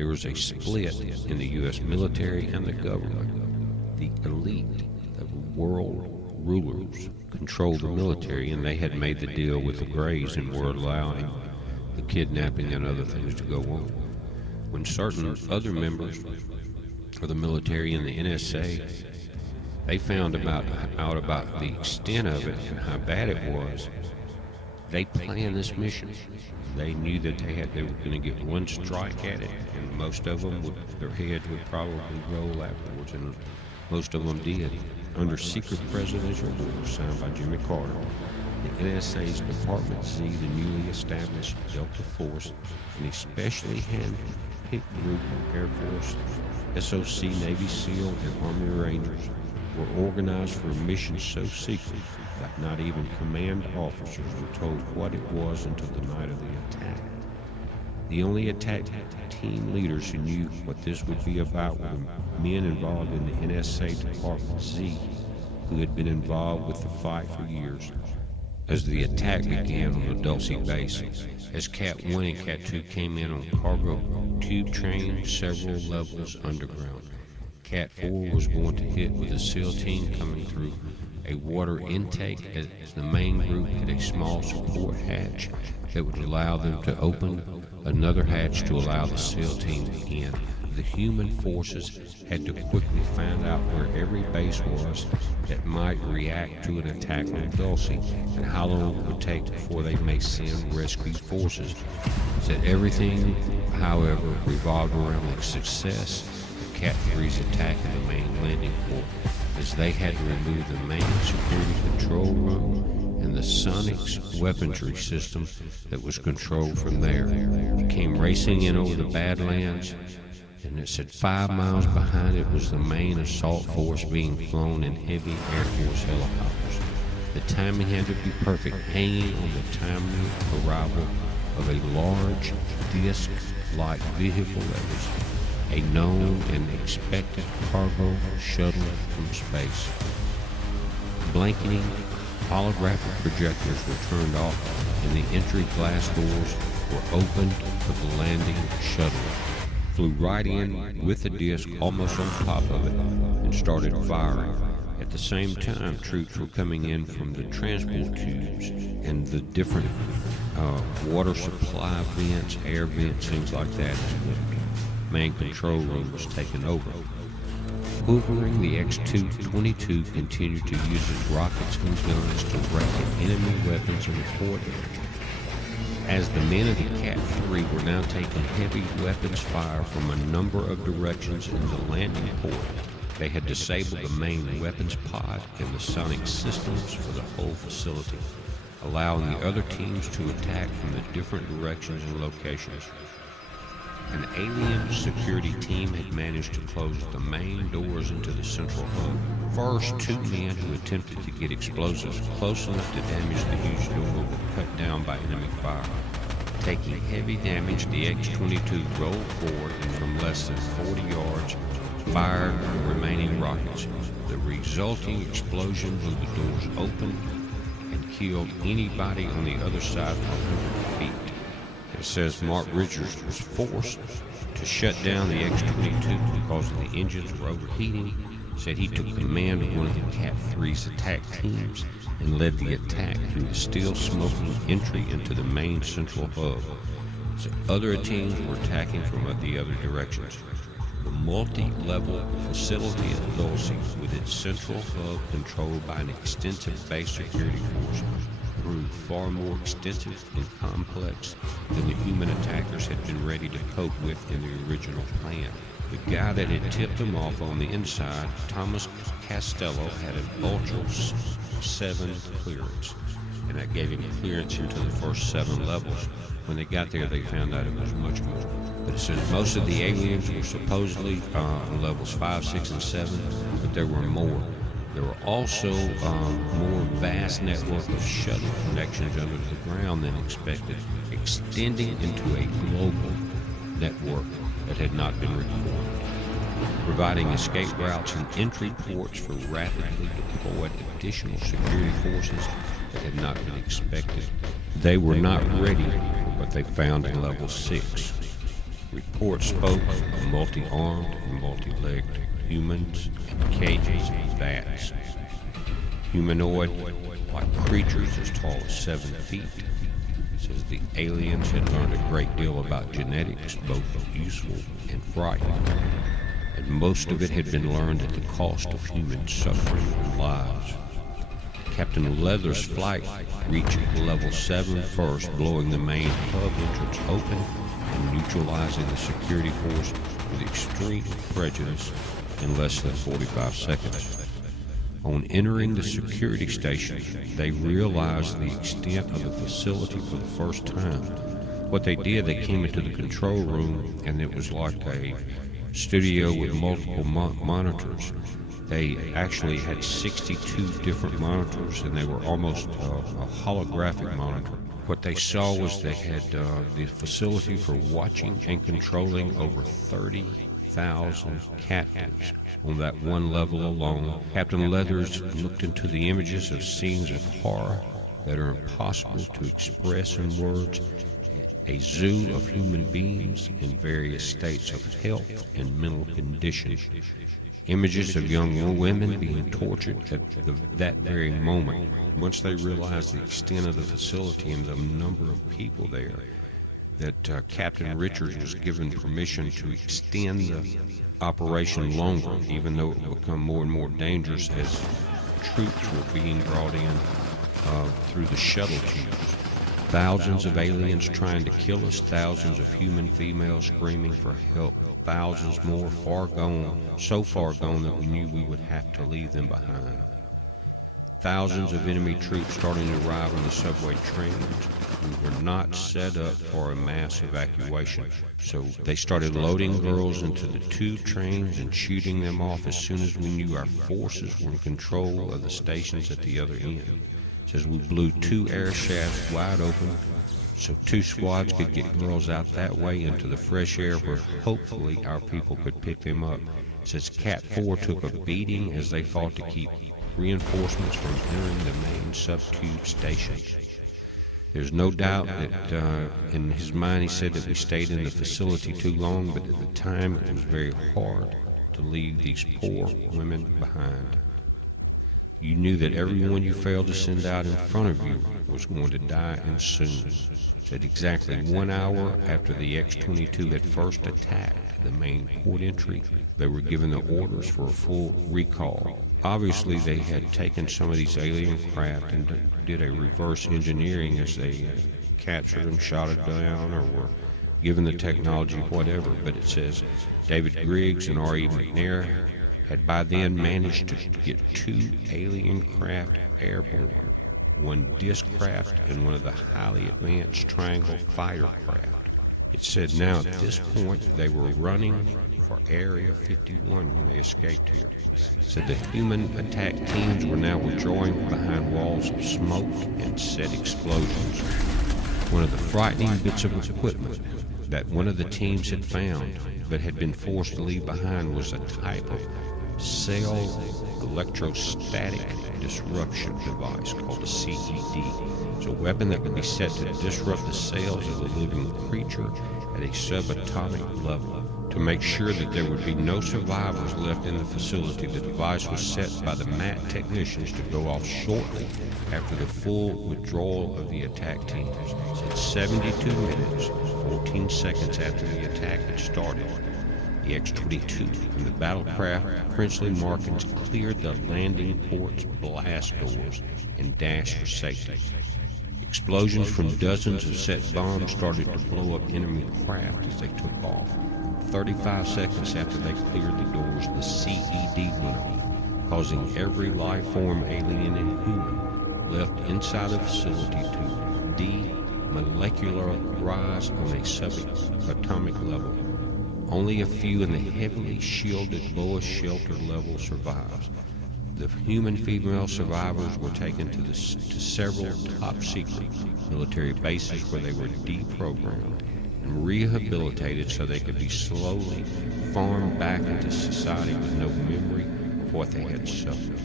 there was a split in the U.S. military and the government. The elite, the world rulers, controlled the military, and they had made the deal with the Greys and were allowing the kidnapping and other things to go on. When certain other members of the military and the NSA, they found out about the extent of it and how bad it was, they planned this mission. They knew that they were going to get one strike at it, and most of them their heads would probably roll afterwards, and most of them did. Under secret presidential orders signed by Jimmy Carter, the NSA's Department Z, the newly established Delta Force, an especially hand-picked group of Air Force, SOC, Navy SEAL, and Army Rangers, were organized for a mission so secret that not even command officers were told what it was until the night of the attack. The only attack team leaders who knew what this would be about were men involved in the NSA Department Z, who had been involved with the fight for years. As the attack began on the Dulce base, as Cat 1 and Cat 2 came in on cargo tube trains several levels underground, Cat 4 was going to hit with a SEAL team coming through a water intake, as the main group had a small support hatch that would allow them to open another hatch to allow the SEAL team in. The human forces had to quickly find out where every base was that might react to an attack on Dulce, and how long it would take before they may send rescue forces. Said everything, however, revolved around the success of Cat 3's attack in the main landing port, as they had to remove the main security control room and the Sonics weaponry system that was controlled from there. It came racing in over the Badlands, and it said 5 miles behind it was the main assault force being flown in heavy Air Force helicopters. The timing had to be perfect, hanging on the timely arrival of a large disc-like vehicle that was a known and expected cargo shuttle from space. Blanketing holographic projectors were turned off, and the entry glass doors were opened for the landing shuttle. Flew right in with the disc almost on top of it and started firing. At the same time, troops were coming in from the transport tubes and the different water supply vents, air vents, things like that. The main control room was taken over. Hoovering, the X-22 continued to use its rockets and guns to racket enemy weapons in the port area. As the men of the Cat 3 were now taking heavy weapons fire from a number of directions in the landing port, they had disabled the main weapons pod and the sonic systems for the whole facility, allowing the other teams to attack from the different directions and locations. An alien security team had managed to close the main doors into the central hub. First, 2 men who attempted to get explosives close enough to damage the huge door were cut down by enemy fire. Taking heavy damage, the X-22 rolled forward and from less than 40 yards fired the remaining rockets. The resulting explosion blew the doors open and killed anybody on the other side for 100 feet. It says Mark Richards was forced to shut down the X-22 because the engines were overheating. Said he took command of one of the Cat 3's attack teams and led the attack through the still smoking entry into the main central hub. So other teams were attacking from the other directions. The multi-level facility at Dulce, with its central hub controlled by an extensive base security force, proved far more extensive and complex than the human attackers had been ready to cope with in the original plan. The guy that had tipped them off on the inside, Thomas Costello, had an Ultra 7 clearance, and that gave him clearance into the first 7 levels. When they got there, they found out it was much more. But it says most of the aliens were supposedly on levels 5, 6, and 7, but there were more. There were also more vast network of shuttle connections under the ground than expected, extending into a global network that had not been recorded, providing escape routes and entry ports for rapidly deployed additional security forces that had not been expected. They were not ready for what they found in level 6. Reports spoke of multi-armed and multi-legged humans in cages and bats. Humanoid, like creatures as tall as 7 feet. It says the aliens had learned a great deal about genetics, both useful and frightening, and most of it had been learned at the cost of human suffering and lives. Captain Leather's flight reached level 7 first, blowing the main hub entrance open and neutralizing the security force with extreme prejudice in less than 45 seconds. On entering the security station, they realized the extent of the facility for the first time. What they did, they came into the control room, and it was like a studio with multiple monitors. They actually had 62 different monitors, and they were almost a holographic monitor. What they saw was they had the facility for watching and controlling over 30,000 captives on that one level alone. Captain Leathers looked into the images of scenes of horror that are impossible to express in words. A zoo of human beings in various states of health and mental condition. Images of young women being tortured at that very moment. Once they realized the extent of the facility and the number of people there, that Captain Richards was given permission to extend the operation longer, even though it would become more and more dangerous as troops were being brought in through the shuttle tubes. Thousands of aliens trying to kill us, thousands of human females screaming for help, thousands more far gone, so far gone that we knew we would have to leave them behind. Thousands of enemy troops starting to arrive on the subway trains. We were not set up for a mass evacuation, so they started loading girls into the 2 trains and shooting them off as soon as we knew our forces were in control of the stations at the other end. Says we blew 2 air shafts wide open so 2 squads could get girls out that way into the fresh air where hopefully our people could pick them up. Says Cat 4 took a beating as they fought to keep reinforcements from entering the main sub-tube station. There's no doubt that in his mind he said that we stayed in the facility too long, but at the time it was very hard to leave these poor women behind. You knew that everyone you failed to send out in front of you was going to die, and soon. Said exactly 1 hour after the X-22 had first attacked the main port entry, they were given the orders for a full recall. Obviously, they had taken some of these alien craft and did a reverse engineering as they captured them, shot it down, or were given the technology, whatever. But it says David Griggs and R.E. McNair had by then managed to get 2 alien craft airborne, 1 disc craft and 1 of the highly advanced Triangle fighter craft. It said now at this point they were running for Area 51 when they escaped here. It said the human attack teams were now withdrawing behind walls of smoke and set explosions. One of the frightening bits of equipment that one of the teams had found but had been forced to leave behind was a type of cell electrostatic disruption device called a CED. It's a weapon that could be set to disrupt the cells of a living creature at a subatomic level. To make sure that there would be no survivors left in the facility, the device was set by the MAT technicians to go off shortly after the full withdrawal of the attack teams. At 72 minutes, 14 seconds after the attack had started, the X-22 and the battlecraft Princely Markins cleared the landing port's blast doors and dashed for safety. Explosions from dozens of set bombs started to blow up enemy craft as they took off. 35 seconds after they cleared the doors, the CED went off, causing every life form, alien and human, left inside the facility to demolecularize on a subatomic level. Only a few in the heavily shielded lowest shelter level survived. The human female survivors were taken to several top-secret military bases where they were deprogrammed and rehabilitated so they could be slowly farmed back into society with no memory of what they had suffered.